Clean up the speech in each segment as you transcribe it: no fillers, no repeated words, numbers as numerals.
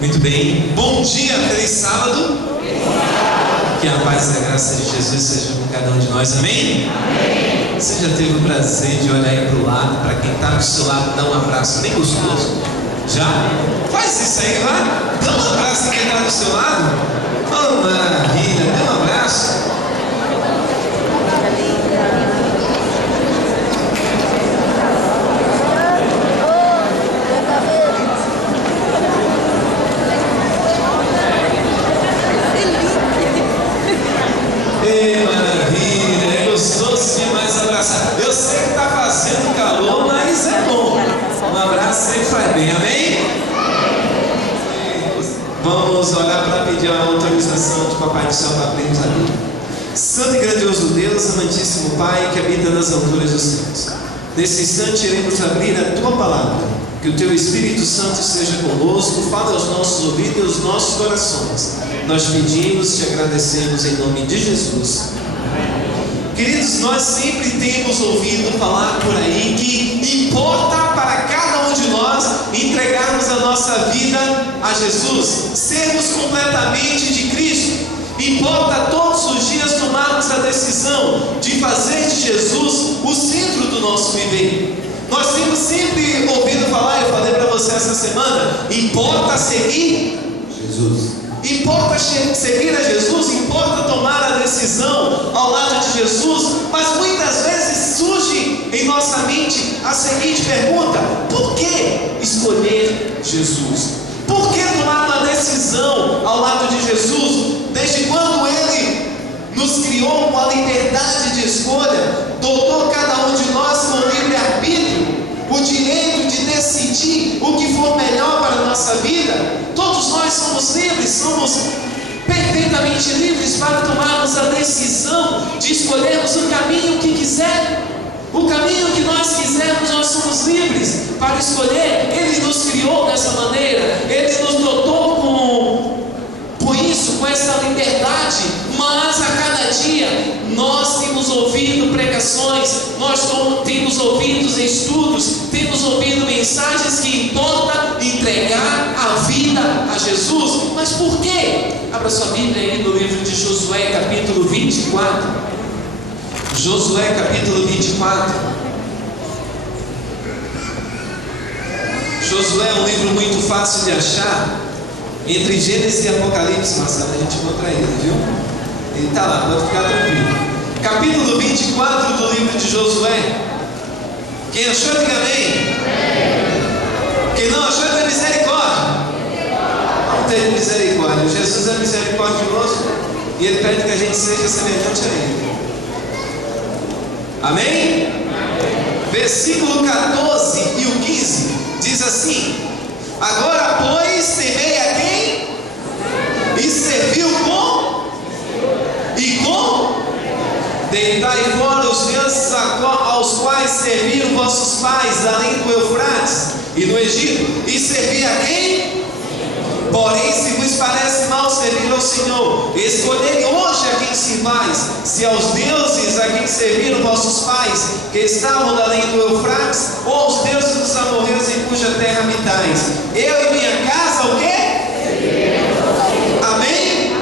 Muito bem, bom dia, feliz sábado. Que a paz e a graça de Jesus seja com cada um de nós, amém? Amém. Você já teve o prazer de olhar aí para o lado, para quem está do seu lado, dar um abraço bem gostoso? Já? Faz isso aí, vai? Dá um abraço em quem está do seu lado. Oh, maravilha, dê um abraço. Maravilha, é gostoso demais abraçar. Eu sei que está fazendo calor, mas é bom. Um abraço sempre faz bem, amém? Vamos orar para pedir a autorização de Papai do Céu para abrirmos a Bíblia. Santo e grandioso Deus, amantíssimo Pai, que habita nas alturas dos céus. Nesse instante iremos abrir a Tua Palavra. Que o Teu Espírito Santo esteja conosco, fale aos nossos ouvidos e aos nossos corações. Nós pedimos, te agradecemos em nome de Jesus. Queridos, nós sempre temos ouvido falar por aí que importa para cada um de nós entregarmos a nossa vida a Jesus, sermos completamente de Cristo. Importa todos os dias tomarmos a decisão de fazer de Jesus o centro do nosso viver. Nós temos sempre ouvido falar, eu falei para você essa semana, importa seguir Jesus. Importa seguir a Jesus, importa tomar a decisão ao lado de Jesus, mas muitas vezes surge em nossa mente a seguinte pergunta: por que escolher Jesus? Por que tomar uma decisão ao lado de Jesus? Desde quando Ele nos criou com a liberdade de escolha, dotou cada um de nós com livre-arbítrio, o direito de decidir o que for melhor para a nossa vida. Todos nós somos livres, somos perfeitamente livres para tomarmos a decisão de escolhermos o caminho que quisermos. O caminho que nós quisermos, nós somos livres para escolher. Ele nos criou dessa maneira, Ele nos dotou com isso, com essa liberdade. Mas a cada dia nós temos ouvido pregações, nós temos ouvido estudos, temos ouvido mensagens que importa entregar a vida a Jesus. Mas por quê? Abra sua Bíblia aí no livro de Josué, capítulo 24. Josué, capítulo 24. Josué é um livro muito fácil de achar. Entre Gênesis e Apocalipse, Marcelo, a gente encontra ele, viu? Ele está lá, pode ficar tranquilo. Capítulo 24 do livro de Josué. Quem achou, diga amém. Quem não achou, tem misericórdia. Não tem misericórdia. Jesus é misericordioso e Ele pede que a gente seja semelhante a Ele. Amém? Versículo 14 e o 15 diz assim: agora, pois, temei a quem? E serviu com? E com? Deitai fora os deuses aos quais serviram vossos pais, além do Eufrates e no Egito. E servir a quem? Porém, se vos parece mal servir ao Senhor, escolhei hoje a quem sirvais, se aos deuses a quem serviram vossos pais, que estavam além do Eufrates, ou aos deuses dos amorreus em cuja terra habitais. Eu e minha casa, o quê? Amém?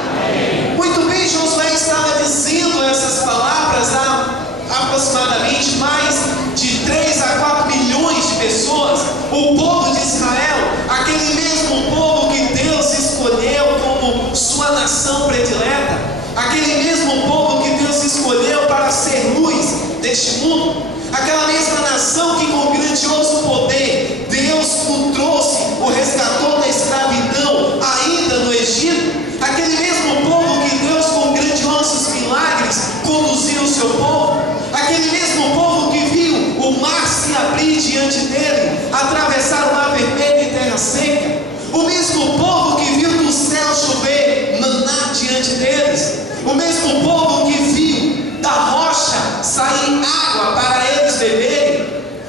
Muito bem, Josué estava dizendo essas palavras a aproximadamente mais de 3 a 4 milhões de pessoas, o povo de Israel, aquele mesmo povo que Deus escolheu como sua nação predileta, aquele mesmo povo que Deus escolheu para ser luz deste mundo, aquela mesma nação que com grandioso poder Deus o trouxe, o resgatou da escravidão ainda no Egito, aquele mesmo povo que Deus com grandiosos milagres conduziu o seu povo, aquele mesmo povo que viu o mar se abrir diante dele, atravessar o mar vermelho em terra seca, o mesmo povo que viu do céu chover maná diante deles, o mesmo povo que viu da rocha sair água para eles beberem,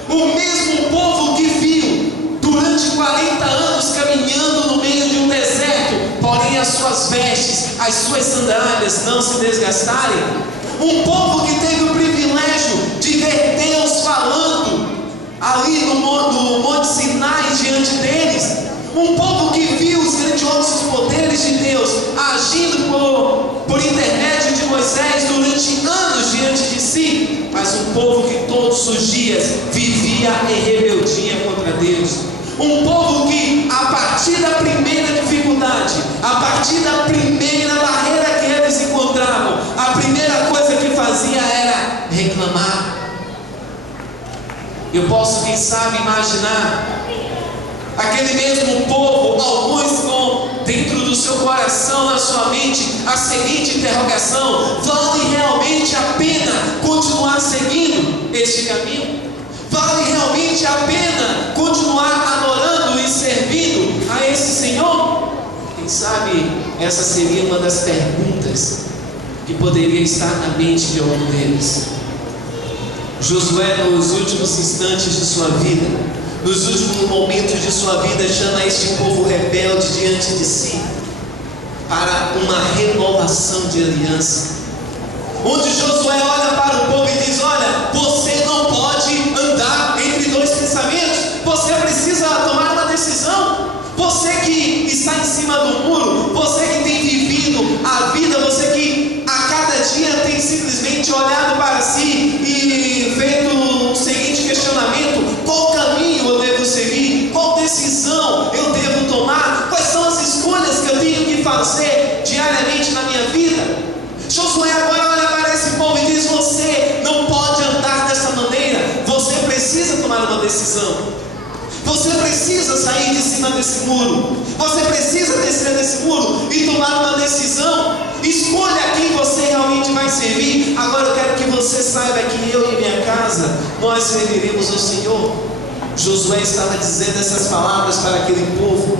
o mesmo povo que viu durante 40 anos caminhando no meio de um deserto, porém as suas vestes, as suas sandálias não se desgastarem, um povo que teve o privilégio de ver Deus falando ali no Monte Sinai diante deles, um povo que viu os grandes grandiosos poderes de Deus agindo por intermédio de Moisés durante anos diante de si, mas um povo que todos os dias vivia em rebeldia contra Deus. Um povo que, a partir da primeira dificuldade, a partir da primeira barreira que eles encontravam, a primeira coisa que fazia era reclamar. Eu posso, quem sabe, imaginar aquele mesmo povo, alguns com dentro do seu coração, na sua mente, a seguinte interrogação: vale realmente a pena continuar seguindo este caminho? Vale realmente a pena continuar adorando e servindo a esse Senhor? Quem sabe essa seria uma das perguntas que poderia estar na mente de algum deles. Josué, nos últimos instantes de sua vida, nos últimos momentos de sua vida, chama este povo rebelde diante de si para uma renovação de aliança, onde Josué olha para o povo e diz: olha, você não pode andar entre dois pensamentos, você precisa tomar uma decisão. Você que está em cima do muro, você que tem vivido a vida, você que a cada dia tem simplesmente olhado para si e feito o seguinte questionamento: qual caminho eu devo seguir? Qual decisão eu devo tomar? Quais são as escolhas que eu tenho que fazer diariamente na minha vida? Josué agora olha para esse povo e diz: você não pode andar dessa maneira, você precisa tomar uma decisão. Você precisa sair de cima desse muro, você precisa descer desse muro e tomar uma decisão. Escolha a quem você realmente vai servir. Agora eu quero que você saiba que eu e minha casa, nós serviremos ao Senhor. Josué estava dizendo essas palavras para aquele povo: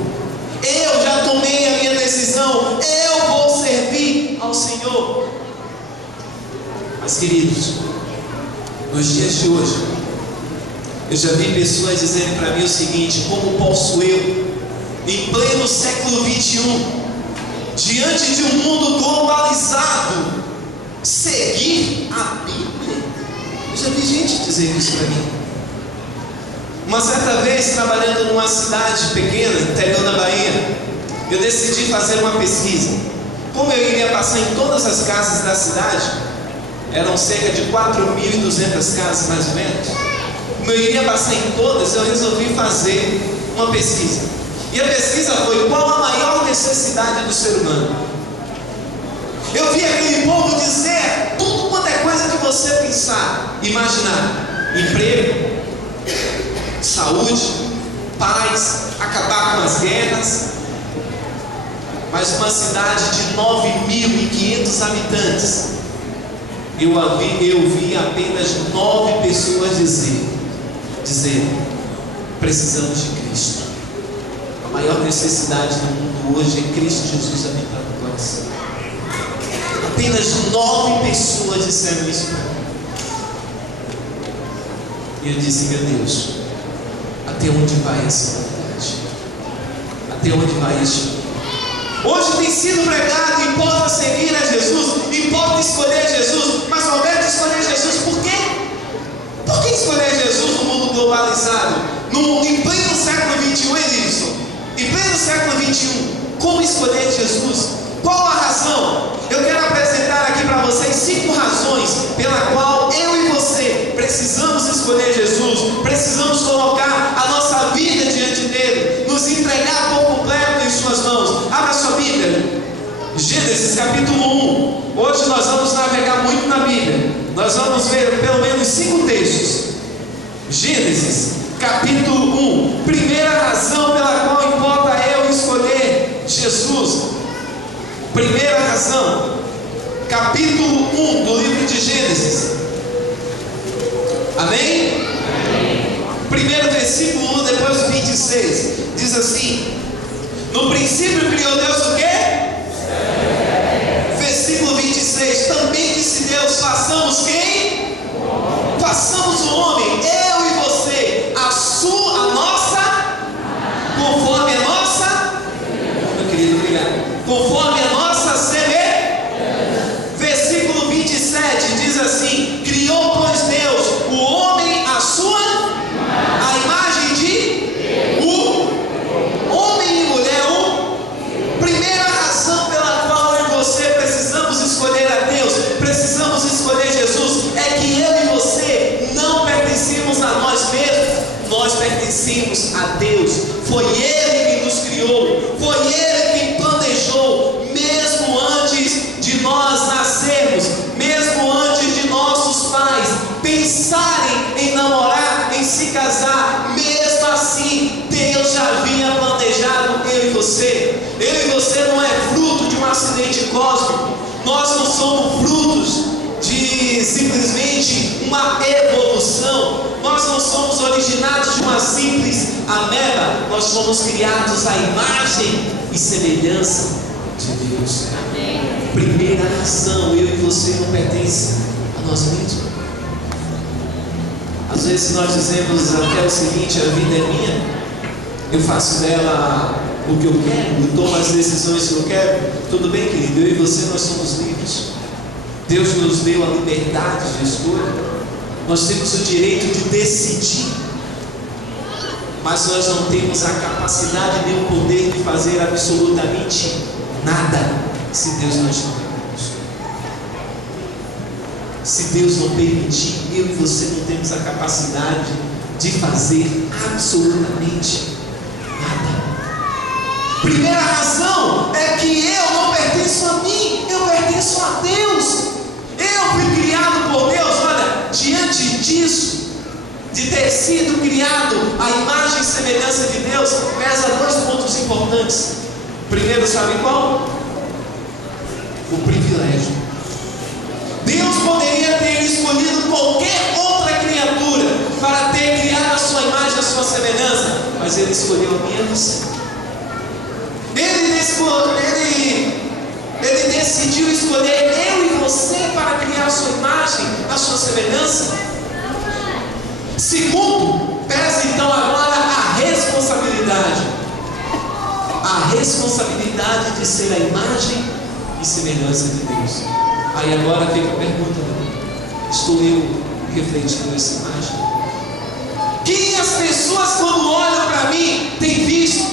eu já tomei a minha decisão, eu vou servir ao Senhor. Mas queridos, nos dias de hoje, eu já vi pessoas dizendo para mim o seguinte: como posso eu, em pleno século 21, diante de um mundo globalizado, seguir a Bíblia? Eu já vi gente dizer isso para mim. Uma certa vez, trabalhando numa cidade pequena, interior da Bahia, eu decidi fazer uma pesquisa. Como eu iria passar em todas as casas da cidade, eram cerca de 4.200 casas mais ou menos, como eu iria passar em todas, eu resolvi fazer uma pesquisa. E a pesquisa foi: qual a maior necessidade do ser humano? Eu vi aquele povo dizer tudo quanto é coisa que você pensar, imaginar: emprego, saúde, paz, acabar com as guerras. Mas uma cidade de 9.500 habitantes, eu vi apenas 9 pessoas dizer: precisamos de Cristo. A maior necessidade do mundo hoje é Cristo Jesus habitar no coração. Apenas 9 pessoas disseram isso para mim. E eu disse: meu Deus, até onde vai essa humanidade? Até onde vai isso? Hoje tem sido pregado: importa seguir a Jesus, importa escolher Jesus. Mas Roberto, escolher Jesus por quê? Por que escolher Jesus no mundo globalizado? Em pleno século 21, Edilson, em pleno século 21, como escolher Jesus? Qual a razão? Eu quero apresentar aqui para vocês 5 razões pela qual eu e você precisamos escolher Jesus, precisamos colocar a nossa vida diante dele, nos entregar por completo em suas mãos. Abra sua Bíblia, Gênesis capítulo 1. Hoje nós vamos navegar muito na Bíblia. Nós vamos ver pelo menos 5 textos. Gênesis capítulo 1. Primeira razão pela qual importa eu escolher Jesus. Primeira razão, capítulo 1 do livro de Gênesis. Amém? Primeiro versículo 1, depois o 26. Diz assim: no princípio criou Deus o quê? Versículo 26. Também disse Deus: façamos quem? Façamos o homem, eu e você, a nossa, conforme a nossa, meu querido, obrigado, conforme a nossa semelhança. Versículo 27 diz assim: criou, pois, Deus o homem a sua, a imagem de o homem e mulher o você. Eu e você não é fruto de um acidente cósmico. Nós não somos frutos de simplesmente uma evolução. Nós não somos originados de uma simples ameba. Nós somos criados à imagem e semelhança de Deus. Primeira razão, eu e você não pertencem a nós mesmos. Às vezes nós dizemos até o seguinte: a vida é minha, eu faço dela o que eu quero, eu tomo as decisões que eu quero. Tudo bem, querido, eu e você nós somos livres. Deus nos deu a liberdade de escolha. Nós temos o direito de decidir, mas nós não temos a capacidade nem o poder de fazer absolutamente nada se Deus não estiver conosco. Se Deus não permitir, eu e você não temos a capacidade de fazer absolutamente nada. Primeira razão é que eu não pertenço a mim, eu pertenço a Deus. Eu fui criado por Deus. Olha, diante disso, de ter sido criado à imagem e semelhança de Deus, pesa dois pontos importantes. Primeiro, sabe qual? O privilégio. Deus poderia ter escolhido qualquer outra criatura para ter criado a sua imagem e a sua semelhança, mas Ele escolheu a minha e você. Ele decidiu escolher eu e você para criar a sua imagem, a sua semelhança. Segundo, pesa então agora a responsabilidade. A responsabilidade de ser a imagem e semelhança de Deus. Aí agora fica a pergunta: estou eu refletindo essa imagem? Quem as pessoas, quando olham para mim, têm visto?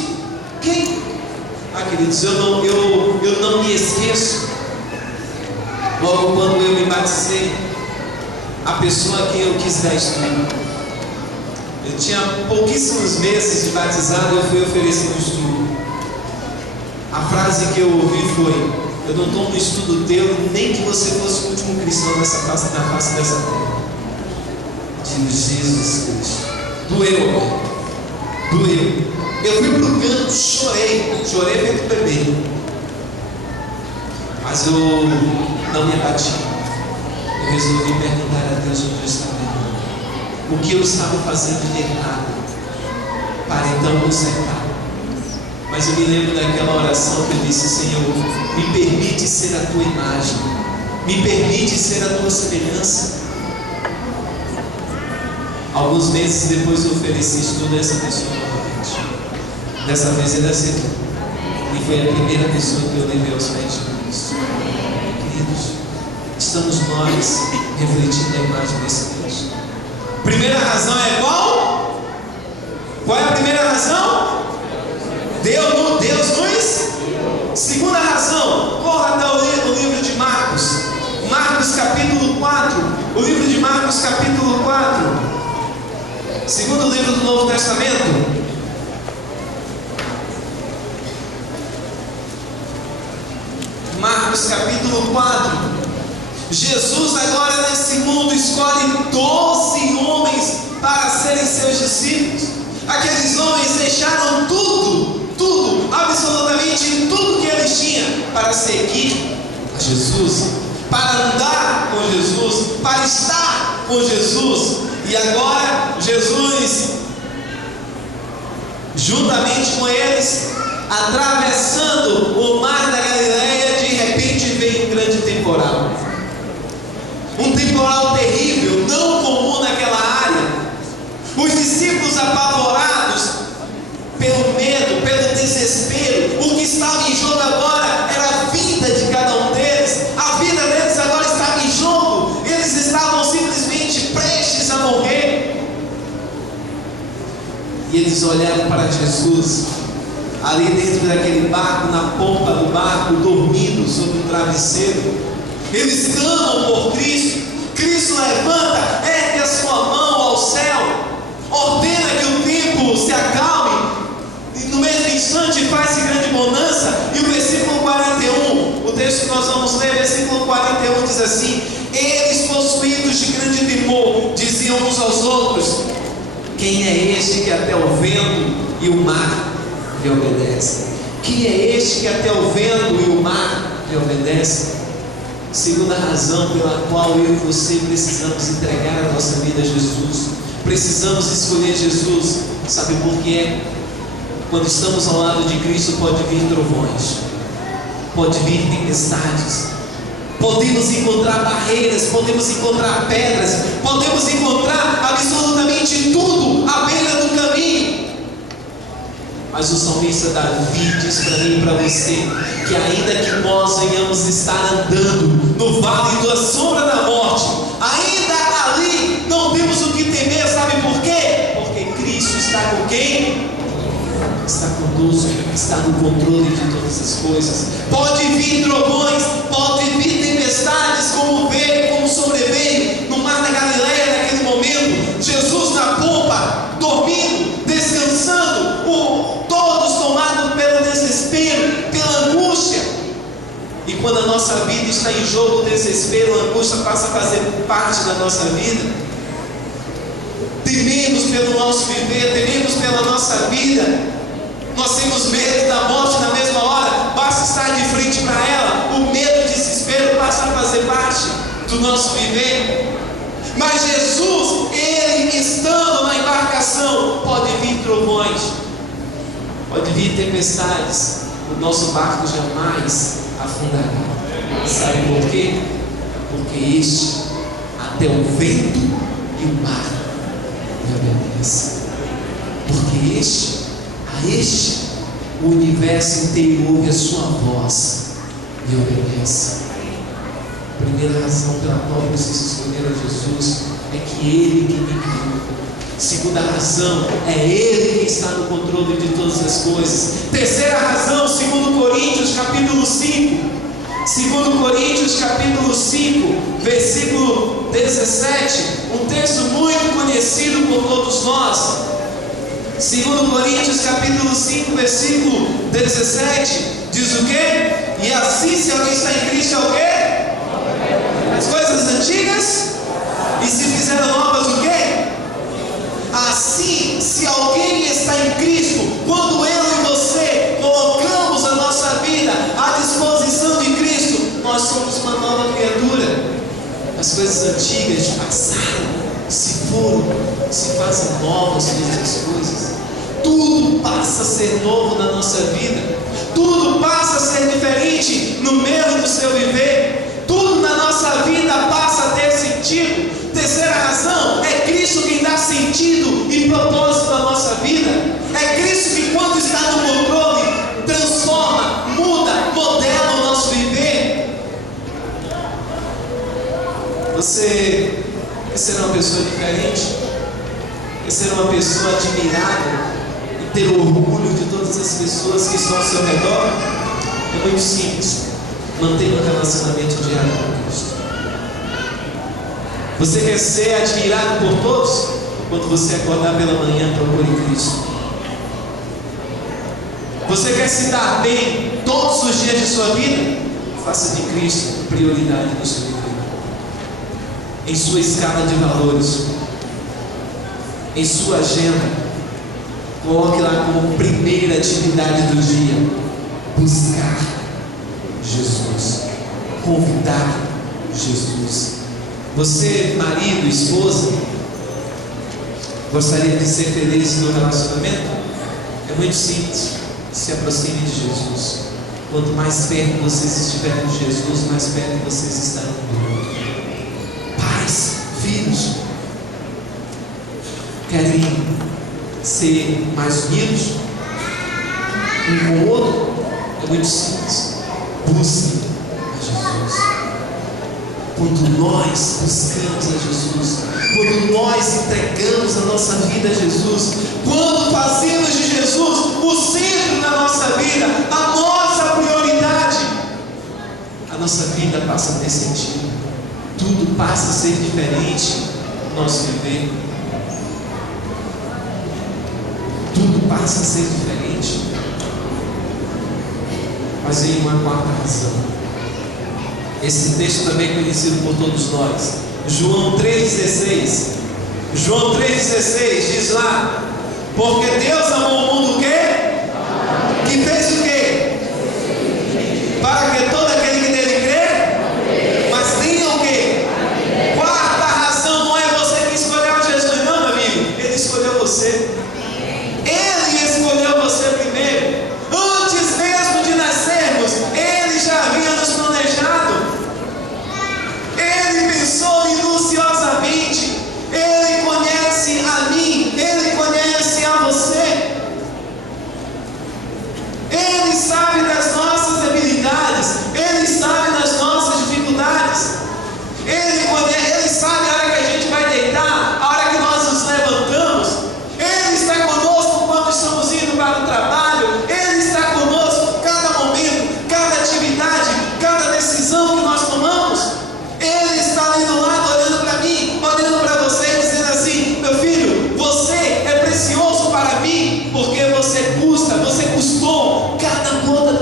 Quem? Queridos, eu não me esqueço. Logo quando eu me batizei, a pessoa a quem eu quis dar estudo, eu tinha pouquíssimos meses de batizado, eu fui oferecido estudo. A frase que eu ouvi foi: eu não tomo estudo teu, nem que você fosse o último cristão na face dessa terra. Digo, Jesus Cristo, doeu. Eu fui pro canto, chorei feito bebê, mas eu não me abati. Eu resolvi perguntar a Deus onde eu estava errando, o que eu estava fazendo de errado, para então consertar. Mas eu me lembro daquela oração que eu disse: Senhor, me permite ser a tua imagem, me permite ser a tua semelhança. Alguns meses depois eu ofereci estudo a essa pessoa novamente. Dessa vez ele aceitou, e foi a primeira pessoa que eu levei aos pés de Cristo. Queridos, estamos nós refletindo a imagem desse Deus. Primeira razão é qual? Qual é a primeira razão? Deus nos. Segunda razão, corra até o livro de Marcos. Marcos capítulo 4. O livro de Marcos capítulo 4. Segundo livro do Novo Testamento. Marcos capítulo 4. Jesus agora nesse mundo escolhe 12 homens para serem seus discípulos. Aqueles homens deixaram tudo, absolutamente tudo que eles tinham para seguir a Jesus, para andar com Jesus, para estar com Jesus. E agora Jesus, juntamente com eles, atravessando o mar da Galileia, de repente veio um grande temporal. Um temporal terrível, não comum naquela área. Os discípulos apavorados pelo medo, pelo desespero. O que estava em jogo agora era a vida de cada um deles. A vida deles agora estava em jogo. Eles estavam simplesmente prestes a morrer. E eles olharam para Jesus, ali dentro daquele barco, na pompa do barco, dormindo sobre um travesseiro. Eles clamam por Cristo. Cristo levanta, ergue a sua mão ao céu, ordena que o tempo se acalme, e no mesmo instante faz grande bonança. E o versículo 41, o texto que nós vamos ler, versículo 41 diz assim: eles, possuídos de grande temor, diziam uns aos outros: quem é este que até o vento e o mar lhe obedecem? Quem é este que até o vento e o mar lhe obedecem? Segunda razão pela qual eu e você precisamos entregar a nossa vida a Jesus, precisamos escolher Jesus, sabe por quê? Quando estamos ao lado de Cristo, pode vir trovões, pode vir tempestades, podemos encontrar barreiras, podemos encontrar pedras, podemos encontrar absolutamente tudo à beira do caminho. Mas o salmista Davi diz para mim e para você que ainda que nós venhamos estar andando no vale da sombra da morte, ainda ali não temos o que temer. Sabe por quê? Porque Cristo está com quem? Está conosco, está no controle de todas as coisas. Pode vir trovões, pode vir tempestades, como sobreveio no mar da Galileia naquele momento. Jesus na pompa, dormindo, descansando, todos tomados pelo desespero, pela angústia. E quando a nossa vida está em jogo, o desespero, a angústia passa a fazer parte da nossa vida. Tememos pelo nosso viver, tememos pela nossa vida. Nós temos medo da morte na mesma hora, basta estar de frente para ela. O medo, o desespero passa a fazer parte do nosso viver. Mas Jesus, Ele estando na embarcação, pode vir trovões, pode vir tempestades, o nosso barco jamais afundará. Sabe por quê? Porque este, até o vento e o mar lhe obedecem. Porque a este, o universo inteiro ouve a sua voz e obedece. A primeira razão pela qual eu preciso escolher a Jesus é que Ele que me criou. Segunda razão, é Ele que está no controle de todas as coisas. Terceira razão, 2 Coríntios capítulo 5. 2 Coríntios capítulo 5, versículo 17. Um texto muito conhecido por todos nós. 2 Coríntios capítulo 5, versículo 17, diz o quê? E assim, se alguém está em Cristo, é o quê? As coisas antigas, e se fizeram novas, o quê? Assim, se alguém está em Cristo, quando eu e você colocamos a nossa vida à disposição de Cristo, nós somos uma nova criatura. As coisas antigas passaram, se foram, se fazem novas todas as coisas. Tudo passa a ser novo na nossa vida. Tudo passa a ser diferente no meio do seu viver. Tudo na nossa vida passa a ter sentido. Terceira razão, é Cristo quem dá sentido e propósito à nossa vida. É Cristo que, quando está no controle, transforma, muda, modela o nosso viver. Você quer ser uma pessoa diferente? Quer ser uma pessoa admirada e ter o orgulho de todas as pessoas que estão ao seu redor? É muito simples. Mantenha um relacionamento diário com Cristo. Você quer ser admirado por todos? Quando você acordar pela manhã, procure Cristo. Você quer se dar bem todos os dias de sua vida? Faça de Cristo prioridade no seu viver. Em sua escala de valores, em sua agenda, coloque lá como primeira atividade do dia: buscar Jesus, convidar Jesus. Você, marido, esposa, gostaria de ser feliz no relacionamento? É muito simples. Se aproxime de Jesus. Quanto mais perto vocês estiverem de Jesus, mais perto vocês estarão do outro. Pais, filhos, querem ser mais unidos um com o outro? É muito simples. Busquem a Jesus. Quando nós buscamos a Jesus, quando nós entregamos a nossa vida a Jesus, quando fazemos de Jesus o centro da nossa vida, a nossa prioridade, a nossa vida passa a ter sentido. Tudo passa a ser diferente no nosso viver. Tudo passa a ser diferente. Mas vem uma quarta razão. Esse texto também é conhecido por todos nós. João 3,16. João 3,16 diz lá: porque Deus amou o mundo o quê? Que fez o quê?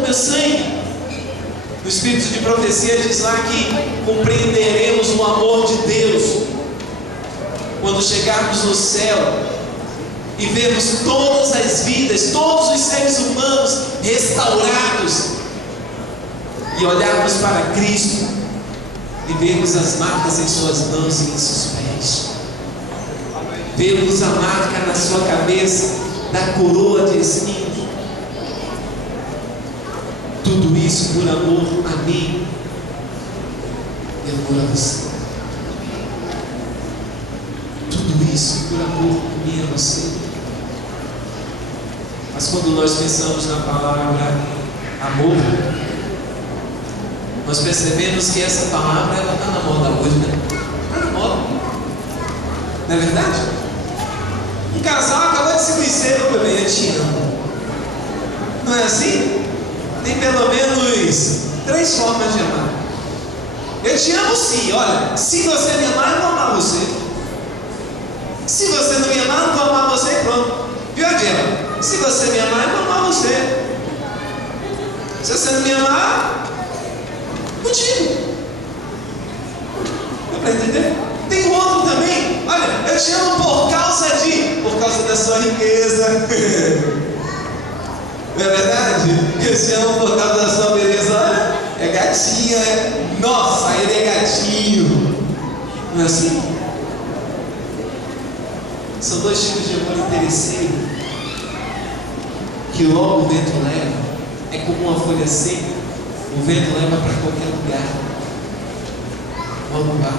meu sangue. No Espírito de Profecia diz lá que compreenderemos o amor de Deus quando chegarmos no céu e vermos todas as vidas, todos os seres humanos restaurados, e olharmos para Cristo e vermos as marcas em suas mãos e em seus pés, vermos a marca na sua cabeça da coroa de espinhos. Tudo isso por amor a mim e amor a você. Tudo isso por amor a mim e a você. Mas quando nós pensamos na palavra amor, nós percebemos que essa palavra ela está na moda hoje, né? Está na moda. Não é verdade? Um casal acabou de se conhecer, meu bem, eu te amo. Não é assim? Tem pelo menos 3 formas de amar. Eu te amo sim, olha. Se você me amar, eu vou amar você. Se você não me amar, eu vou amar você e pronto. Viu, Adela? Se você me amar, eu vou amar você. Se você não me amar, contigo. Deu para entender? Tem um outro também. Olha, eu te amo por causa da sua riqueza. Não é verdade? Eu te amo por causa da sua beleza. Olha, é gatinha, né? Nossa, ele é gatinho. Não é assim? São 2 tipos de amor interesseiro que logo o vento leva. É como uma folha seca. O vento leva para qualquer lugar. Vamos lá.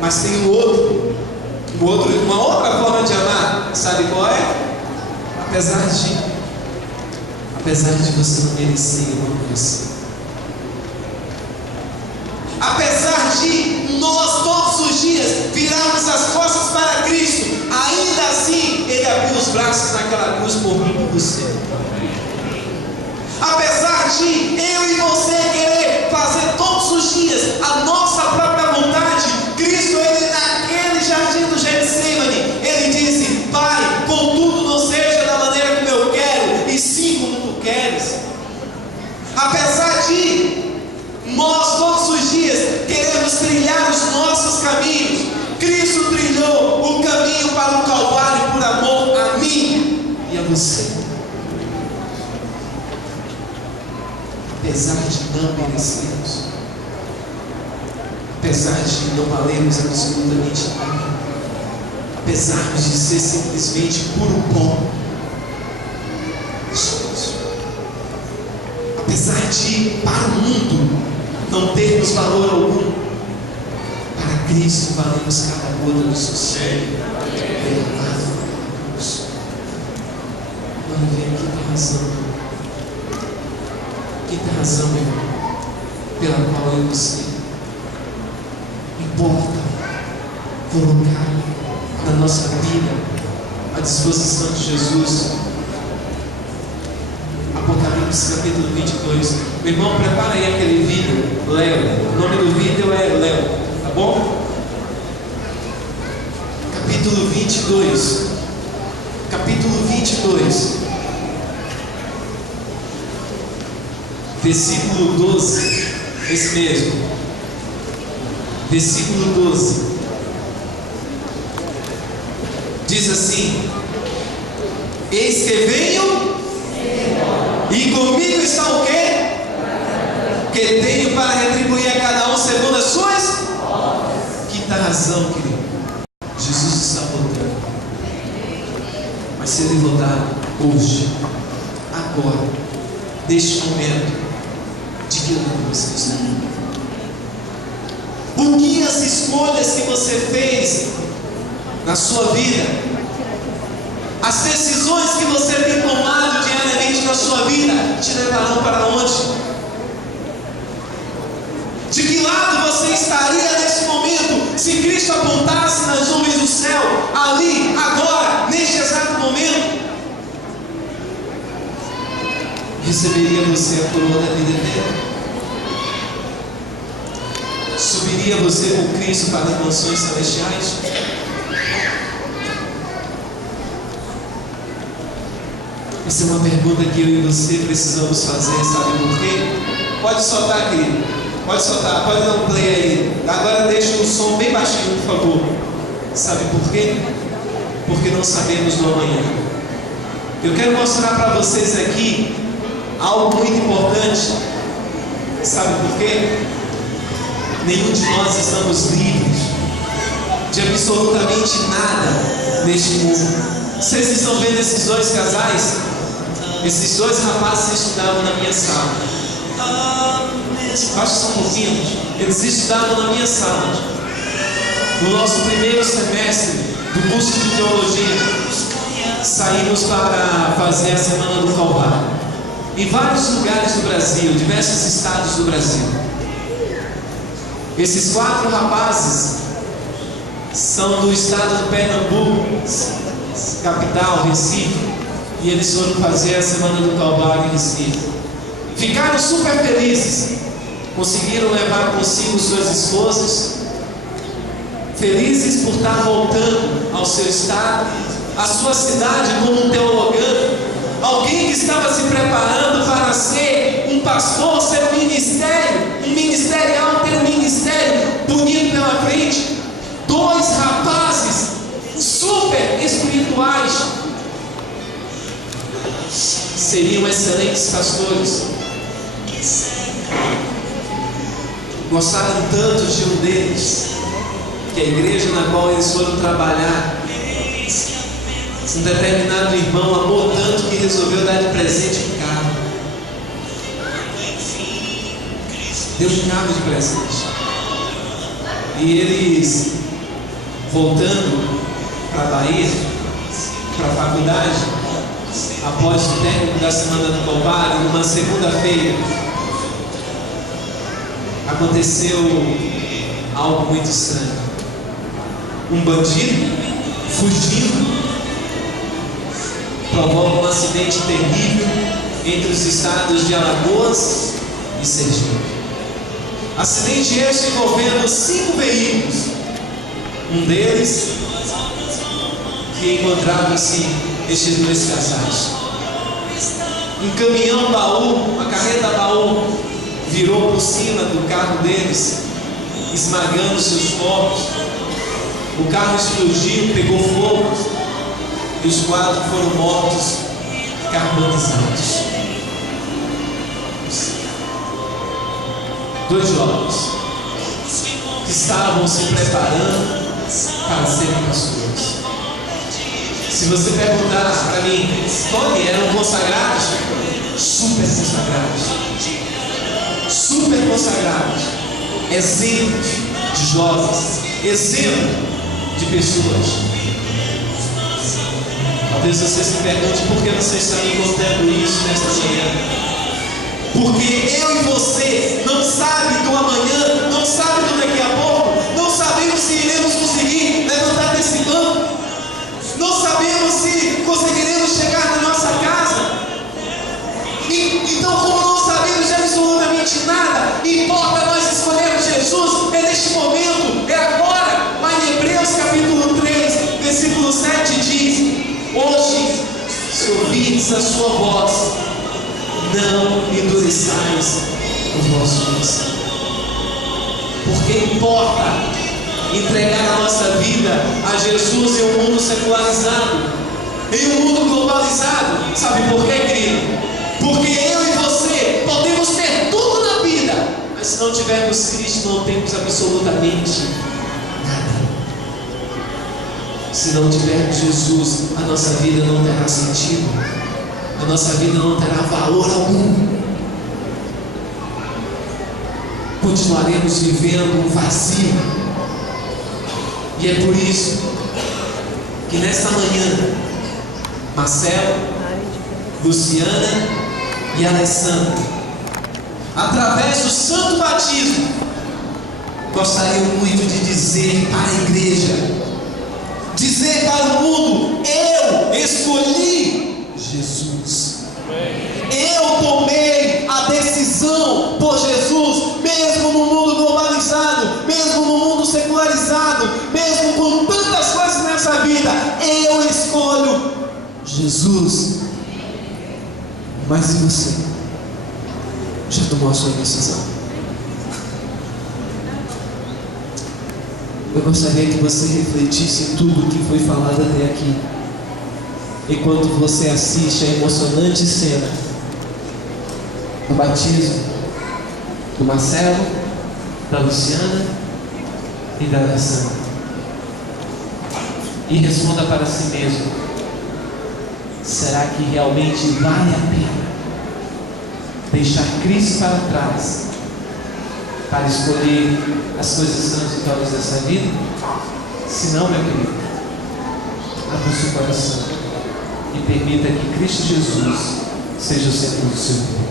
Mas tem uma outra forma de amar. Sabe qual é? Apesar de você não merecer, eu amo você. Apesar de nós todos os dias virarmos as costas para Cristo, ainda assim Ele abriu os braços naquela cruz por mim e por você. Apesar de eu e você querer fazer todos os dias a nossa própria vontade, Cristo, Ele naquele jardim do Getsemane, Ele disse: Pai, contudo não seja da maneira como eu quero, e sim como tu queres. Apesar de nós todos os dias queremos trilhar os nossos caminhos, Cristo trilhou o caminho para o Calvário por amor a mim e a você. Apesar de não merecermos, apesar de não valermos absolutamente nada, apesar de ser simplesmente puro pó, apesar de para o mundo não termos valor algum, para Cristo valemos cada gota do seu sangue derramado na cruz. Mano, vem aqui, tem razão. Quinta razão, meu irmão, pela qual eu e você importa colocar na nossa vida à disposição de Jesus. Apocalipse capítulo 22. Meu irmão, prepara aí aquele vídeo, Léo. O nome do vídeo é Léo, tá bom? Capítulo 22. Capítulo 22. Versículo 12, esse mesmo, versículo 12, diz assim: Eis que venho, e comigo está o quê? Que tenho para retribuir a cada um segundo as suas. Quinta razão, querido, Jesus está voltando, mas se Ele voltar hoje, agora, neste momento, de que lado você está indo? O que as escolhas que você fez na sua vida, as decisões que você tem tomado diariamente na sua vida, te levarão para onde? De que lado você estaria nesse momento se Cristo apontasse nas nuvens do céu, ali, agora, neste exato momento? Receberia você a coroa da vida eterna? Subiria você com Cristo para as mansões celestiais? Essa é uma pergunta que eu e você precisamos fazer, sabe por quê? Pode soltar, querido. Pode soltar, pode dar um play aí. Agora deixa o som bem baixinho, por favor. Sabe por quê? Porque não sabemos do amanhã. Eu quero mostrar para vocês aqui algo muito importante. Sabe por quê? Nenhum de nós estamos livres de absolutamente nada neste mundo. Vocês estão vendo esses dois casais? Esses dois rapazes estudavam na minha sala. Baixa só um pouquinho. Eles estudavam na minha sala. No nosso primeiro semestre do curso de teologia, saímos para fazer a Semana do Calvário em vários lugares do Brasil, diversos estados do Brasil. Esses 4 rapazes são do estado de Pernambuco, capital, Recife, e eles foram fazer a Semana do Calvário em Recife. Ficaram super felizes, conseguiram levar consigo suas esposas, felizes por estar voltando ao seu estado, à sua cidade como um teologano, alguém que estava se preparando para ser um pastor, ser um ministerial, ter um ministério bonito pela frente. 2 rapazes super espirituais seriam excelentes pastores. Gostaram tanto de um deles que a igreja na qual eles foram trabalhar, um determinado irmão amou tanto que resolveu dar de presente um carro. Deu um carro de presente. E eles, voltando para a Bahia, para a faculdade, após o término da Semana do Calvário, numa segunda-feira, aconteceu algo muito estranho. Um bandido, fugindo, provoca um acidente terrível entre os estados de Alagoas e Sergipe. Acidente este envolvendo 5 veículos. Um deles que encontrava-se estes 2 casais. Um caminhão baú, uma carreta baú, virou por cima do carro deles, esmagando seus corpos. O carro explodiu, pegou fogo, e os 4 foram mortos, carbonizados. 2 jovens que estavam se preparando para serem pastores. Se você perguntar para mim, Tony, eram consagrados? Super consagrados. Super consagrados. Exemplos de jovens. Exemplo de pessoas. Talvez você se pergunte por que você está me contando isso nesta manhã. Porque eu e você não sabe do amanhã, não sabe do daqui a pouco, não sabemos se iremos conseguir levantar desse banco, não sabemos se conseguiremos chegar na nossa casa. Então, como não sabemos de absolutamente nada, importa nós escolhermos Jesus, é neste momento, é agora. Lá em Hebreus capítulo 3, versículo 7 diz: hoje, se ouvirdes a sua voz, não endureçais os vossos corações. Porque importa entregar a nossa vida a Jesus em um mundo secularizado, em um mundo globalizado. Sabe por quê, querido? Porque eu e você podemos ter tudo na vida, mas se não tivermos Cristo, não temos absolutamente nada. Se não tivermos Jesus, a nossa vida não terá sentido. A nossa vida não terá valor algum. Continuaremos vivendo um vazio. E é por isso que nesta manhã, Marcelo, Luciana e Alessandra, através do santo batismo, gostariam muito de dizer para a igreja, dizer para o mundo: eu escolhi Jesus. Eu tomei a decisão por Jesus, mesmo no mundo globalizado, mesmo no mundo secularizado, mesmo com tantas coisas nessa vida. Eu escolho Jesus. Mas e você? Já tomou a sua decisão? Eu gostaria que você refletisse em tudo que foi falado até aqui, enquanto você assiste a emocionante cena do batismo do Marcelo, da Luciana e da Alessandra. E responda para si mesmo: será que realmente vale a pena deixar Cristo para trás para escolher as coisas transitórias dessa vida? Se não, meu querido, abra o seu coração e permita que Cristo Jesus seja o centro do seu mundo.